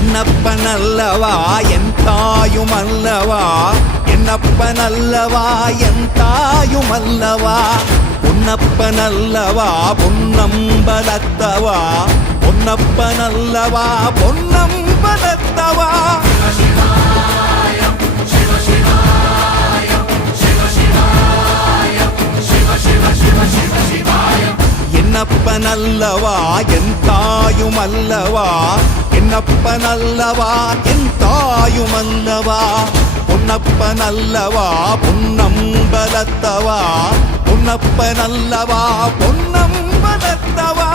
என்னப்பனல்லவா என் தாயுமல்லவா, என்னப்பனல்லவா என் தாயுமல்லவா, பொன்னப்பனல்லவா பொன்னம்பலத்தவா, பொன்னப்பனல்லவா பொன்னம்பலத்தவா. என்னப்பனல்லவா என் தாயுமல்லவா, என்னப்பனல்லவா என் தாயுமல்லவா, பொன்னப்பனல்லவா பொன்னம்பலத்தவா, பொன்னப்பனல்லவா பொன்னம்பலத்தவா.